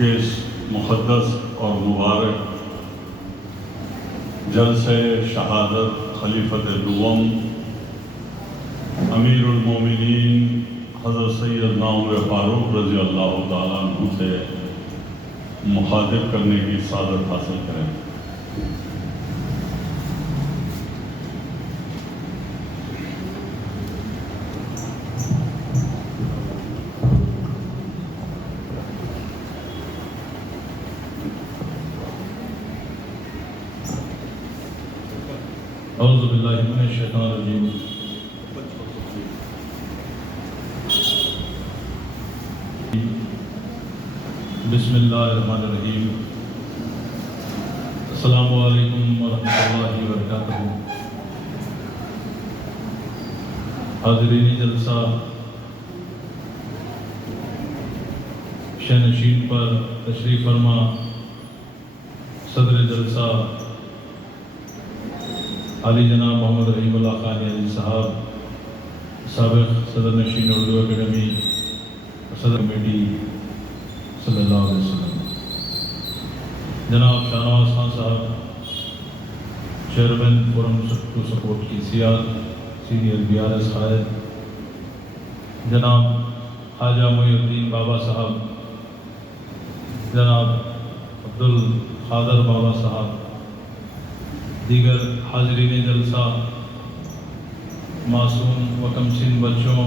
کہ اس مقدس اور مبارک جلسہ شہادت خلیفۃ دوم امیر المومنین حضرت سیدنا عمر فاروق رضی اللہ تعالیٰ عنہ سے مخاطب کرنے کی سعادت حاصل کریں۔ اعوذ باللہ من الشیطان الرجیم۔ بسم اللہ الرحمن الرحیم۔ السلام علیکم ورحمۃ اللہ وبرکاتہ۔ حاضرین جلسہ، شہنشین پر تشریف فرما صدر جلسہ علی جناب محمد رحیم اللہ خان علی صاحب، سابق صدر نشین اردو اکیڈمی صدر کمیٹی صلی اللہ علیہ وسلم، جناب شاہنواز خان صاحب چیئرمین فورم ٹو سپورٹ کی سینئر BRS قائد، جناب خواجہ محی الدین بابا صاحب، جناب عبدالقادر بابا صاحب، دیگر حاضرین جلسہ، معصوم و کم سن بچوں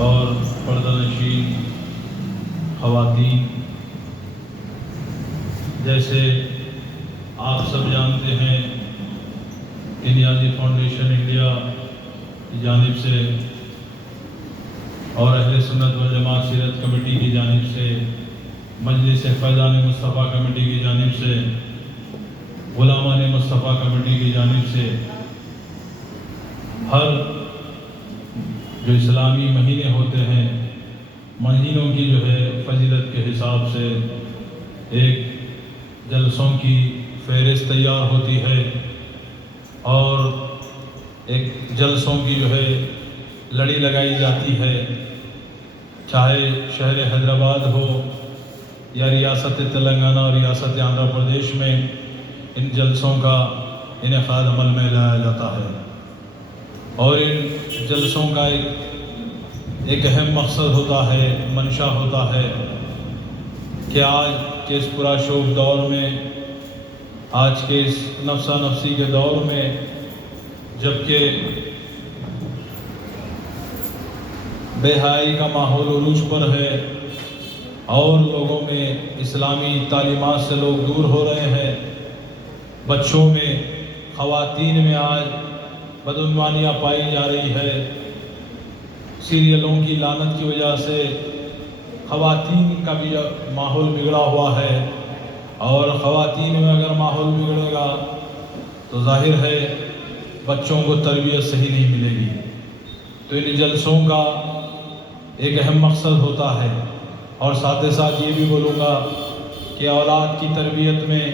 اور پردہ نشین خواتین، جیسے آپ سب جانتے ہیں کہ نیازی فاؤنڈیشن انڈیا کی جانب سے اور اہل سنت والجماعت سیرت کمیٹی کی جانب سے، مجلس فیضان مصطفیٰ کمیٹی کی جانب سے، غلامان مصطفیٰ کمیٹی کی جانب سے ہر جو اسلامی مہینے ہوتے ہیں، مہینوں کی جو ہے فضیلت کے حساب سے ایک جلسوں کی فہرست تیار ہوتی ہے اور ایک جلسوں کی جو ہے لڑی لگائی جاتی ہے، چاہے شہر حیدرآباد ہو یا ریاست تلنگانہ اور ریاست آندھرا پردیش میں، ان جلسوں کا انعقاد عمل میں لایا جاتا ہے۔ اور ان جلسوں کا ایک اہم مقصد ہوتا ہے، منشا ہوتا ہے کہ آج کے اس پرا شوق دور میں، آج کے اس نفسا نفسی کے دور میں، جبکہ بے حیائی کا ماحول عروج پر ہے اور لوگوں میں اسلامی تعلیمات سے لوگ دور ہو رہے ہیں، بچوں میں، خواتین میں آج بدعنوانیاں پائی جا رہی ہے، سیریلوں کی لعنت کی وجہ سے خواتین کا بھی ماحول بگڑا ہوا ہے، اور خواتین میں اگر ماحول بگڑے گا تو ظاہر ہے بچوں کو تربیت صحیح نہیں ملے گی۔ تو ان جلسوں کا ایک اہم مقصد ہوتا ہے، اور ساتھ ساتھ یہ بھی بولوں گا کہ اولاد کی تربیت میں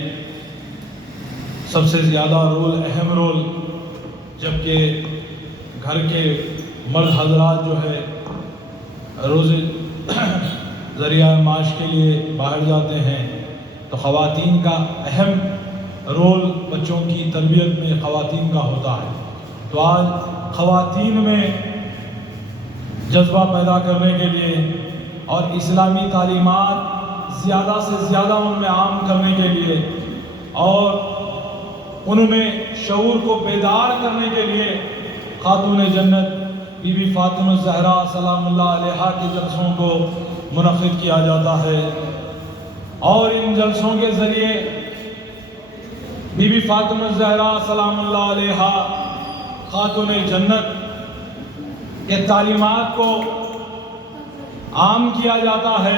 سب سے زیادہ اہم رول جبکہ گھر کے مرد حضرات جو ہے روز ذریعہ معاش کے لیے باہر جاتے ہیں، تو خواتین کا اہم رول بچوں کی تربیت میں خواتین کا ہوتا ہے۔ تو آج خواتین میں جذبہ پیدا کرنے کے لیے اور اسلامی تعلیمات زیادہ سے زیادہ ان میں عام کرنے کے لیے اور ان میں شعور کو بیدار کرنے کے لیے خاتون جنت بی بی فاطمہ الزہرا سلام اللہ علیہا کے جلسوں کو منعقد کیا جاتا ہے، اور ان جلسوں کے ذریعے بی بی فاطمہ الزہرا سلام اللہ علیہا خاتون جنت کے تعلیمات کو عام کیا جاتا ہے،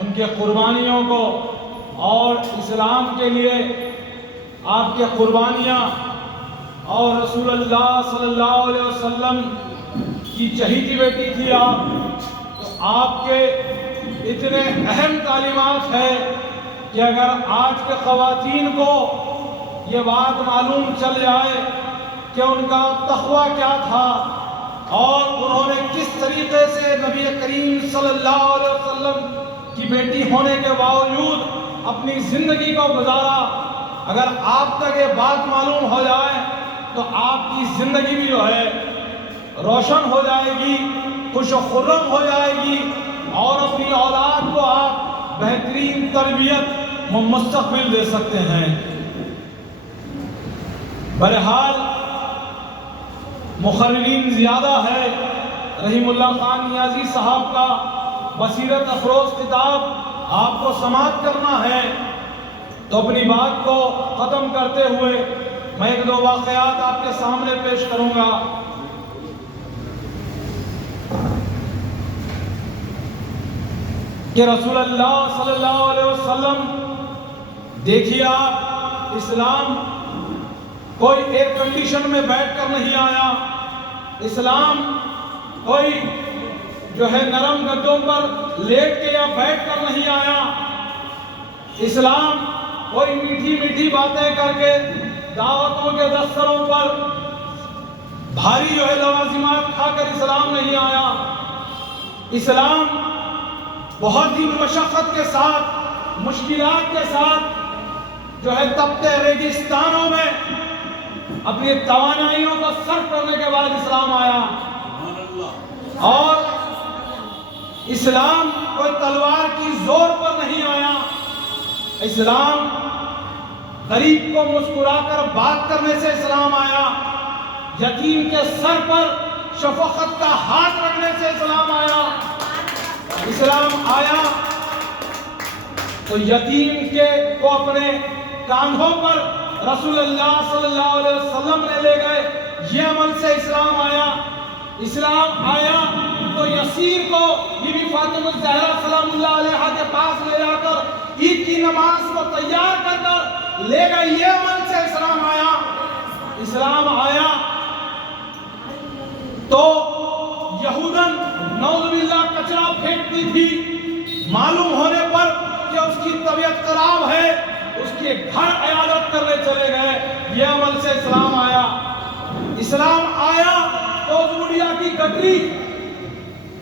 ان کے قربانیوں کو، اور اسلام کے لیے آپ کے قربانیاں اور رسول اللہ صلی اللہ علیہ وسلم کی چہیتی بیٹی تھی آپ، تو آپ کے اتنے اہم تعلیمات ہیں کہ اگر آج کے خواتین کو یہ بات معلوم چل جائے کہ ان کا تقویٰ کیا تھا اور انہوں نے کس طریقے سے نبی کریم صلی اللہ علیہ وسلم کی بیٹی ہونے کے باوجود اپنی زندگی کو گزارا. اگر آپ تک یہ بات معلوم ہو جائے تو آپ کی زندگی بھی جو ہے روشن ہو جائے گی, خوش و خرم ہو جائے گی, اور اپنی اولاد کو آپ بہترین تربیت و مستقبل دے سکتے ہیں. بہرحال مقررین زیادہ ہے. رحیم اللہ خان نیازی صاحب کا بصیرت افروز کتاب آپ کو سماعت کرنا ہے, تو اپنی بات کو ختم کرتے ہوئے میں ایک دو واقعات آپ کے سامنے پیش کروں گا. کہ رسول اللہ صلی اللہ علیہ وسلم, دیکھیے آپ, اسلام کوئی ایئر کنڈیشن میں بیٹھ کر نہیں آیا. اسلام کوئی جو ہے نرم گدوں پر لیٹ کے یا بیٹھ کر نہیں آیا. اسلام کوئی میٹھی میٹھی باتیں کر کے دعوتوں کے دستروں پر بھاری جو ہے لوازمات کھا کر اسلام نہیں آیا. اسلام بہت ہی مشقت کے ساتھ, مشکلات کے ساتھ جو ہے تپتے ریگستانوں میں اپنی توانائیوں کو صرف کرنے کے بعد اسلام آیا. اور اسلام کوئی تلوار کی زور پر نہیں آیا. اسلام غریب کو مسکرا کر بات کرنے سے اسلام آیا. یتیم کے سر پر شفقت کا ہاتھ رکھنے سے اسلام آیا. اسلام آیا تو یتیم کو اپنے کاندھوں پر رسول اللہ صلی اللہ علیہ وسلم نے لے گئے. یہ عمل سے اسلام آیا. اسلام آیا تو یسیر کو بی بی فاطمہ الزہرا سلام اللہ علیہا کے پاس لے جا کر عید کی نماز کو تیار کر کر لے گئے. یہ عمل سے اسلام آیا. اسلام آیا تو یہودن نعوذ باللہ کچرا پھینکتی تھی. معلوم ہونے پر کہ اس کی طبیعت خراب ہے, اس کے گھر عیادت کرنے چلے گئے. یہ عمل سے اسلام آیا. اسلام آیا تو اس بڑھیا کی گٹری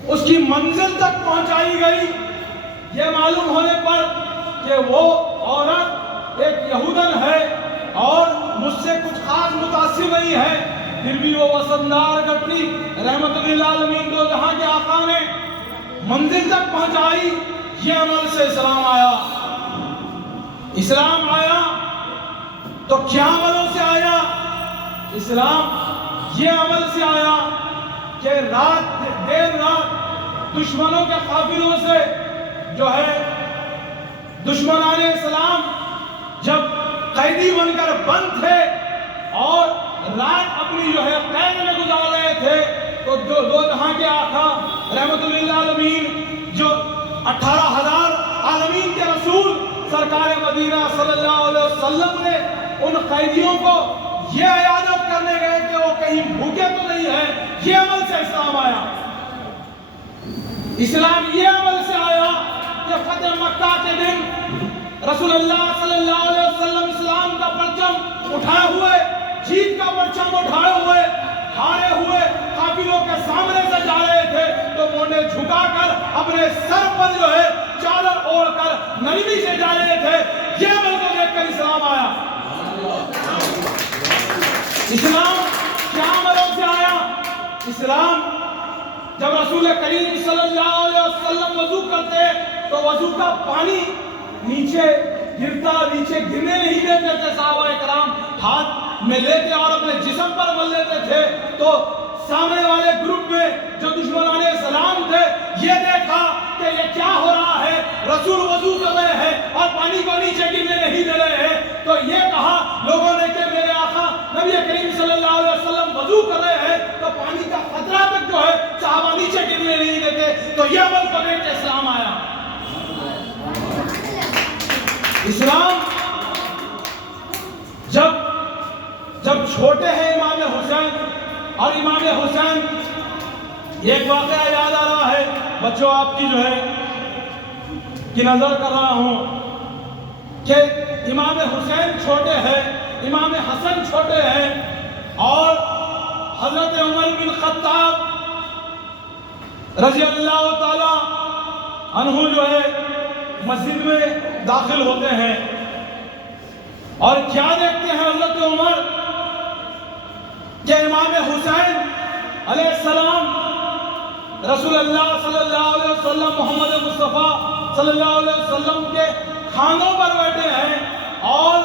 اس کی منزل تک پہنچائی گئی. یہ معلوم ہونے پر کہ وہ عورت ایک یہودن ہے اور مجھ سے کچھ خاص متاثر نہیں ہے, پھر بھی وہ وسندار گٹری رحمت للعالمین دو جہاں کے آقا نے منزل تک پہنچائی. یہ عمل سے اسلام آیا. اسلام آیا تو کیا عملوں سے آیا؟ اسلام یہ عمل سے آیا کہ دیر رات دشمنوں کے قافلوں سے جو ہے دشمنان اسلام جب قیدی بن کر بند تھے اور رات اپنی جو ہے قید میں گزار رہے تھے, تو دو جہاں کے آقا رحمت للعالمین جو 18,000 عالمین کے رسول سرکار مدینہ صلی اللہ علیہ وسلم نے ان قیدیوں کو یہ عیادت کرنے گئے کہ وہ کہیں بھوکے تو نہیں ہیں. یہ عمل سے اسلام آیا. اسلام یہ عمل سے آیا کہ فتح مکہ کے دن رسول اللہ صلی اللہ علیہ وسلم اسلام کا پرچم اٹھائے ہوئے, جیت کا پرچم اٹھائے ہوئے, ہارے ہوئے قافلوں کے سامنے سے جا رہے تھے, تو مونڈے جھکا کر اپنے سر پر جو ہے چادر اوڑھ کر نرمی سے جا رہے تھے. یہ عمل کو دیکھ کر اسلام آیا. اسلام کیا عملوں سے آیا؟ اسلام جب رسول کریم صلی اللہ علیہ وسلم وضو کرتے تو وضو کا پانی نیچے گرتا, نیچے گرنے نہیں دیتے تھے. صحابہ کرام ہاتھ میں لیتے اور اپنے جسم پر مل لیتے تھے. تو سامنے والے گروپ میں جو دشمنان اسلام تھے یہ دیکھا کہ یہ کیا ہو رہا ہے, رسول وضو کر رہے ہیں اور پانی کو نیچے گرنے نہیں دے رہے ہیں. تو یہ کہا لوگوں نے کہ میرے آقا نبی کریم صلی اللہ علیہ وسلم وضو کر رہے ہیں تو پانی کا خطرہ تک جو ہے صحابہ نیچے گرنے نہیں دیتے. تو یہ عمل کو دیکھ کے اسلام آیا. اسلام جب چھوٹے ہیں امام حسین اور امام حسین, ایک واقعہ یاد آ رہا ہے بچوں آپ کی جو ہے کی نظر کر رہا ہوں کہ امام حسین چھوٹے ہیں, امام حسن چھوٹے ہیں, اور حضرت عمر بن خطاب رضی اللہ تعالی عنہ جو ہے مسجد میں داخل ہوتے ہیں اور کیا دیکھتے ہیں حضرت عمر کہ امام حسین علیہ السلام رسول اللہ صلی اللہ علیہ وسلم محمد مصطفیٰ صلی اللہ علیہ وسلم کے کھانوں پر بیٹھے ہیں اور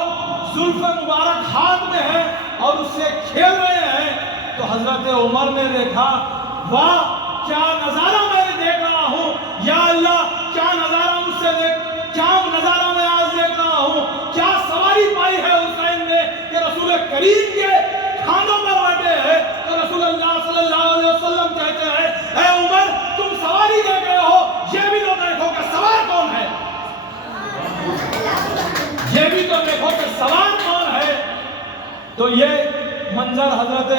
زلف مبارک ہاتھ میں ہے اور اس سے کھیل رہے ہیں. تو حضرت عمر نے دیکھا واہ کیا نظارہ میں دیکھ رہا ہوں, یا اللہ کیا نظارہ مجھ سے کیا نظارہ میں آج دیکھ رہا ہوں, کیا سواری پائی ہے حسین نے کہ رسول کریم کے کھانوں پر بیٹھے ہیں. تو رسول اللہ صلی اللہ علیہ وسلم کہتے ہیں اے عمر تم سواری دیکھ رہے ہو, یہ بھی تو دیکھو کہ سوار کون ہے, یہ بھی تو دیکھو کہ سوار کون ہے. تو یہ منظر حضرت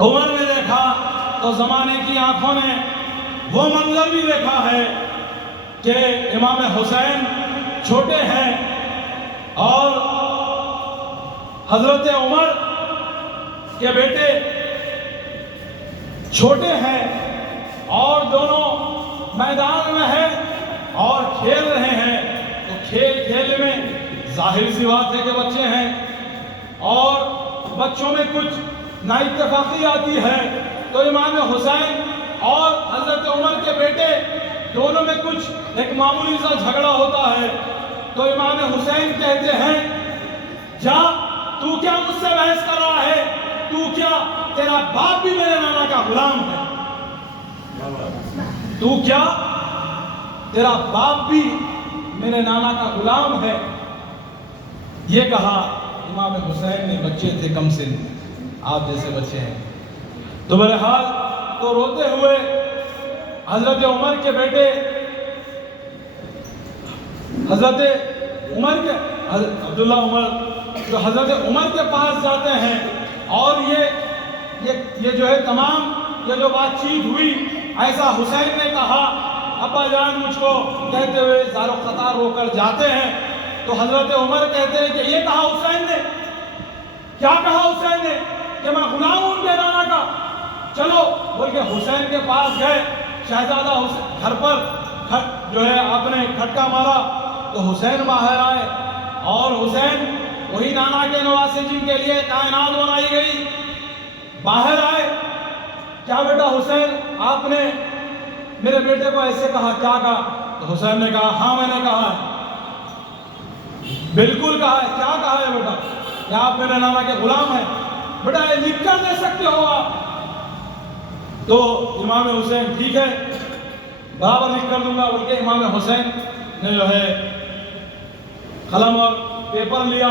عمر نے دیکھا تو زمانے کی آنکھوں نے وہ منظر بھی دیکھا ہے کہ امام حسین چھوٹے ہیں اور حضرت عمر کے بیٹے چھوٹے ہیں اور دونوں میدان میں ہیں اور کھیل رہے ہیں. تو کھیل کھیلنے میں ظاہر سی بات ہے کہ بچے ہیں اور بچوں میں کچھ نااتفاقی آتی ہے. تو امام حسین اور حضرت عمر کے بیٹے دونوں میں کچھ ایک معمولی سا جھگڑا ہوتا ہے. تو امام حسین کہتے ہیں جا تو کیا مجھ سے بحث کر رہا ہے, تو کیا تیرا باپ بھی میرے نانا کا غلام ہے, تو کیا تیرا باپ بھی میرے نانا کا غلام ہے. یہ کہا امام حسین نے, بچے تھے کم سن, آپ جیسے بچے ہیں. تو بہرحال تو روتے ہوئے حضرت عمر کے بیٹے حضرت عمر کے عبداللہ عمر جو حضرت عمر کے پاس جاتے ہیں اور یہ جو ہے تمام یہ جو بات چیت ہوئی ایسا حسین نے کہا. ابا جان مجھ کو کہتے ہوئے زار و قطار ہو کر جاتے ہیں. تو حضرت عمر کہتے ہیں کہ یہ کہا حسین نے, کیا کہا حسین نے کہ میں غلام ہوں کے نانا کا. چلو بول کے حسین کے پاس گئے. شہزادہ گھر پر جو ہے آپ نے کھٹکا مارا تو حسین باہر آئے اور حسین وہی نانا کے نواسے جن کے لیے کائنات بنائی گئی باہر آئے. کیا بیٹا حسین آپ نے میرے بیٹے کو ایسے کہا, کیا کہا؟ تو حسین نے کہا ہاں میں نے کہا ہے, بالکل کہا ہے. کیا کہا ہے بیٹا کہ آپ میرے نانا کے غلام ہیں؟ بیٹا یہ لکھ کر دے سکتے ہو آپ. تو امام حسین ٹھیک ہے برابر لکھ کر دوں گا. بلکہ امام حسین نے جو ہے قلم اور پیپر لیا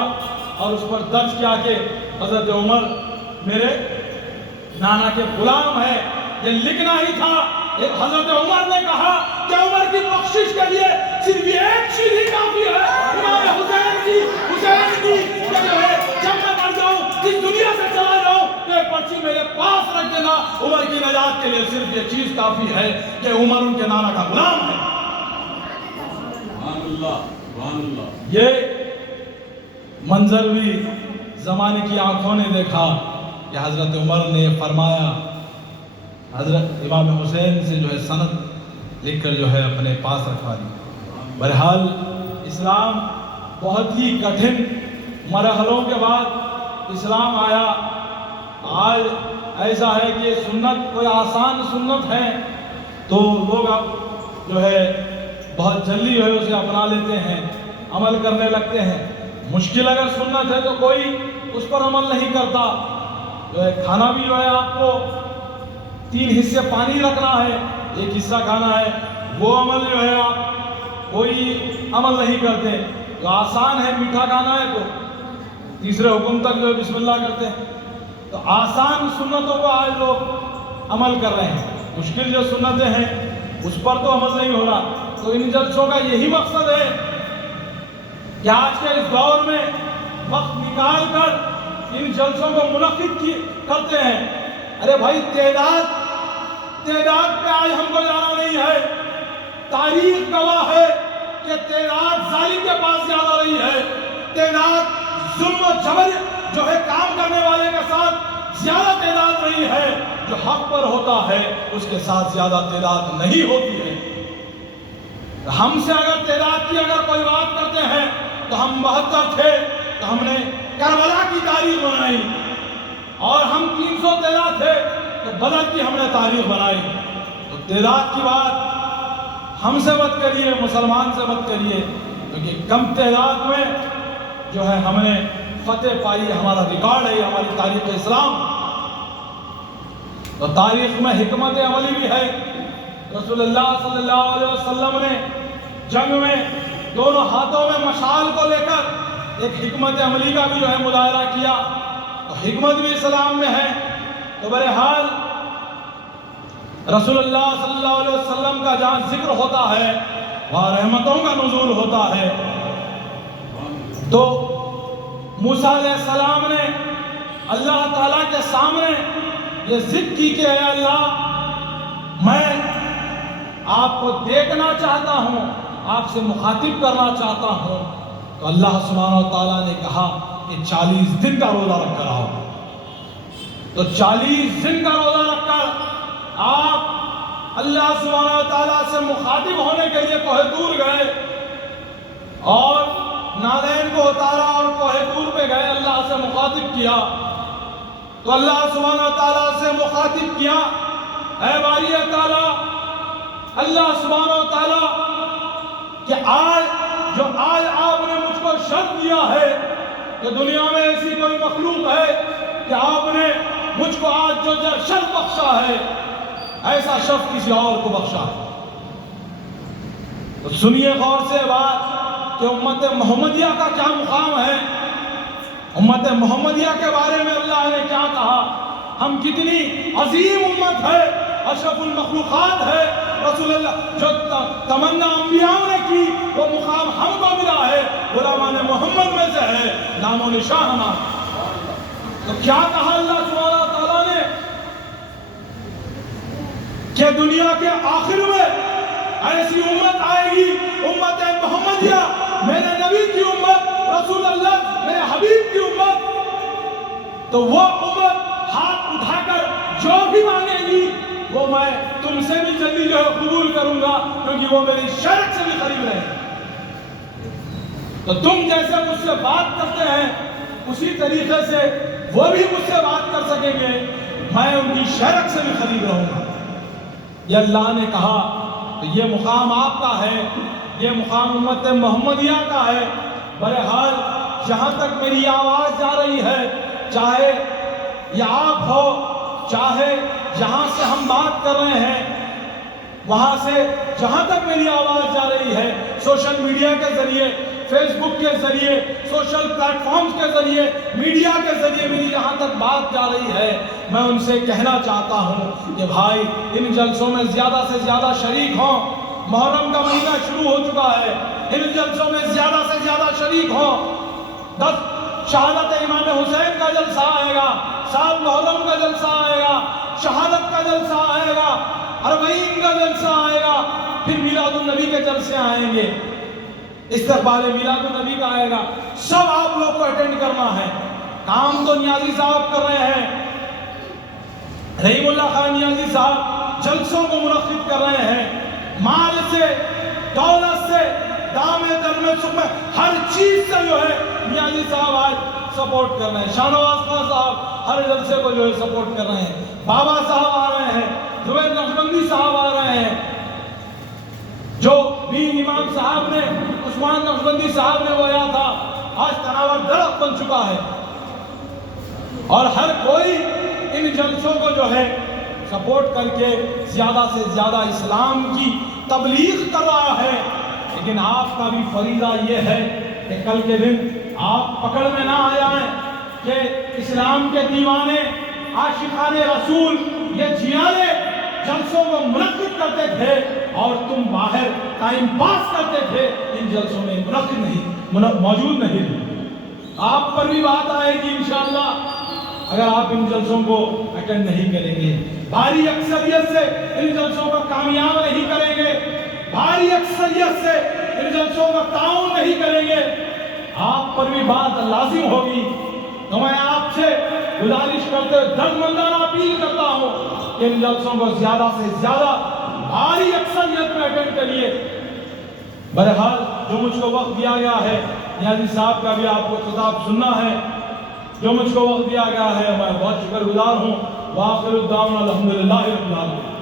اور اس پر درج کیا کہ حضرت عمر میرے نانا کے غلام ہے. یہ لکھنا ہی تھا. حضرت عمر نے کہا کہ عمر کی بخشش کے لیے صرف یہ ایک چیز ہی کافی ہے, امام حسین کی کہ جو ہے جب میں مر جاؤں اس دنیا سے چلا جاؤں تو یہ پرچی میرے پاس رکھ دینا. عمر کی نجات کے لیے صرف یہ چیز کافی ہے کہ عمر ان کے نانا کا غلام ہے. سبحان اللہ سبحان اللہ. یہ منظر بھی زمانے کی آنکھوں نے دیکھا کہ حضرت عمر نے فرمایا. حضرت امام حسین سے جو ہے سند لکھ کر جو ہے اپنے پاس رکھوا دی. بہرحال اسلام بہت ہی کٹھن مرحلوں کے بعد اسلام آیا. آج ایسا ہے کہ سنت کوئی آسان سنت ہے تو لوگ اب جو ہے بہت جلدی جو ہے اسے اپنا لیتے ہیں, عمل کرنے لگتے ہیں. مشکل اگر سنت ہے تو کوئی اس پر عمل نہیں کرتا. جو ہے کھانا بھی جو ہے آپ کو 3 حصے پانی رکھنا ہے, 1 حصہ کھانا ہے, وہ عمل جو ہے آپ کوئی عمل نہیں کرتے. جو آسان ہے میٹھا کھانا ہے تو تیسرے حکم تک جو ہے بسم اللہ کرتے ہیں. تو آسان سنتوں کو آج لوگ عمل کر رہے ہیں, مشکل جو سنتیں ہیں اس پر تو عمل نہیں ہو رہا. تو ان جلسوں کا یہی مقصد ہے کہ آج کے اس دور میں وقت نکال کر ان جلسوں کو منعقد کرتے ہیں. ارے بھائی تعداد پہ آج ہم کو جانا نہیں ہے. تاریخ گواہ ہے کہ تعداد ظالم کے پاس زیادہ رہی ہے. تعداد ظلم و جبر جو ہے کام کرنے والے کے ساتھ زیادہ تعداد رہی ہے. جو حق پر ہوتا ہے اس کے ساتھ زیادہ تعداد نہیں ہوتی ہے. ہم سے اگر تعداد کی اگر کوئی بات کرتے ہیں تو ہم 72 تھے تو ہم نے کربلا کی تاریخ بنائی، اور ہم 313 تھے تو بدر کی ہم نے تاریخ بنائی۔ تو تعداد کی بات ہم سے مت کریے، مسلمان سے مت کریے، کیونکہ کم تعداد میں جو ہے ہم نے فتح پائی، ہمارا ریکارڈ ہے، ہماری تاریخ اسلام۔ تو تاریخ میں حکمت عملی بھی ہے۔ رسول اللہ صلی اللہ علیہ وسلم نے جنگ میں دونوں ہاتھوں میں مشال کو لے کر ایک حکمت عملی کا بھی جو ہے مظاہرہ کیا، تو حکمت بھی اسلام میں ہے۔ تو بہرحال رسول اللہ صلی اللہ علیہ وسلم کا جہاں ذکر ہوتا ہے وہاں رحمتوں کا نزول ہوتا ہے۔ تو موسیٰ علیہ السلام نے اللہ تعالیٰ کے سامنے یہ ذکر کی کہ اے اللہ، میں آپ کو دیکھنا چاہتا ہوں، آپ سے مخاطب کرنا چاہتا ہوں۔ تو اللہ سبحانہ و تعالیٰ نے کہا کہ 40 دن کا روزہ رکھ کر آؤ۔ تو 40 دن کا روزہ رکھ کر آپ اللہ سبحانہ و تعالیٰ سے مخاطب ہونے کے لیے کوہ طور گئے، اور نالین کو اتارا اور کوہ طور پہ گئے، اللہ سے مخاطب کیا۔ تو اللہ سبحانہ و تعالیٰ سے مخاطب کیا، اے باری تعالیٰ، اللہ سبحانہ و تعالیٰ کہ آج آپ نے مجھ کو شرط دیا ہے کہ دنیا میں ایسی کوئی مخلوق ہے کہ آپ نے مجھ کو آج جو شرط بخشا ہے ایسا شرط کسی اور کو بخشا ہے۔ تو سنیے غور سے بات کہ امت محمدیہ کا کیا مقام ہے، امت محمدیہ کے بارے میں اللہ نے کیا کہا۔ ہم کتنی عظیم امت ہے، اشرف المخلوقات ہے، رسول اللہ جو تمنا انبیاء نے کی وہ مقام ہم کو ملا ہے، غلامان محمد میں سے ہے، نام و نشان ہمارا۔ تو کیا کہا اللہ سبحانہ تعالیٰ نے کہ دنیا کے آخر میں ایسی امت آئے گی، امت محمدیہ، میرے نبی کی امت، رسول اللہ میرے حبیب کی امت۔ تو وہ امت ہاتھ اٹھا کر جو بھی مانگے گی وہ میں تم سے بھی جلدی جو ہے قبول کروں گا، کیونکہ وہ میری شرک سے بھی قریب رہے۔ تو تم جیسے مجھ سے بات کرتے ہیں اسی طریقے سے وہ بھی مجھ سے بات کر سکیں گے، میں ان کی شرک سے بھی قریب رہوں گا۔ یہ اللہ نے کہا، تو یہ مقام آپ کا ہے، یہ مقام امت محمدیہ کا ہے۔ بہرحال جہاں تک میری آواز جا رہی ہے، چاہے یہ آپ ہو، چاہے جہاں سے ہم بات کر رہے ہیں وہاں سے جہاں تک میری آواز جا رہی ہے، سوشل میڈیا کے ذریعے، فیس بک کے ذریعے، سوشل پلیٹ فارمز کے ذریعے، میڈیا کے ذریعے میری جہاں تک بات جا رہی ہے، میں ان سے کہنا چاہتا ہوں کہ بھائی ان جلسوں میں زیادہ سے زیادہ شریک ہوں۔ محرم کا مہینہ شروع ہو چکا ہے، ان جلسوں میں زیادہ سے زیادہ شریک ہوں۔ 10 شہادت امام حسین کا جلسہ آئے گا، 7 محرم کا جلسہ آئے گا، شہادت کا جلسہ آئے گا، 40 کا جلسہ آئے گا، پھر میلاد النبی کے جلسے آئیں گے، استقبال میلاد النبی کا آئے گا۔ سب آپ لوگ کو اٹینڈ کرنا ہے۔ کام تو نیازی صاحب کر رہے ہیں، رحیم اللہ خان نیازی صاحب جلسوں کو منعقد کر رہے ہیں، مال سے، دولت سے، دام در میں سکھ میں ہر چیز سے جو ہے نیازی صاحب آج سپورٹ کر رہے ہیں۔ شاہ نواز خان صاحب ہر جلسے کو جو ہے سپورٹ کر رہے ہیں، بابا صاحب آ رہے ہیں، زبیر نقشبندی صاحب آ رہے ہیں، جو بھی امام صاحب نے، عثمان نقشبندی صاحب نے بویا تھا، آج تناور درخت بن چکا ہے، اور ہر کوئی ان جلسوں کو جو ہے سپورٹ کر کے زیادہ سے زیادہ اسلام کی تبلیغ کر رہا ہے۔ لیکن آپ کا بھی فریضہ یہ ہے کہ کل کے دن آپ پکڑ میں نہ آ جائیں کہ اسلام کے دیوانے، عاشقان رسول یہ جیانے جلسوں کو منعقد کرتے تھے اور تم باہر ٹائم پاس کرتے تھے، ان جلسوں میں منعقد نہیں، موجود نہیں۔ آپ پر بھی بات آئے گی انشاءاللہ اگر آپ ان جلسوں کو اٹینڈ نہیں کریں گے، بھاری اکثریت سے ان جلسوں کا کامیاب نہیں کریں گے، بھاری اکثریت سے ان جلسوں کا تعاون نہیں کریں گے، آپ پر بھی بات لازم ہوگی۔ تو میں آپ سے گزارش کرتے ہوئے درد اپیل کرتا ہوں کہ ان جلسوں کو زیادہ سے زیادہ بھاری اکثریت میں اٹینڈ کریے، بہرحال جو مجھ کو وقت دیا گیا ہے، نیازی صاحب کا بھی آپ کو خطاب سننا ہے، جو مجھ کو وقت دیا گیا ہے میں بہت شکر گزار ہوں۔ وآخر الدعوانا الحمدللہ رب العالمین۔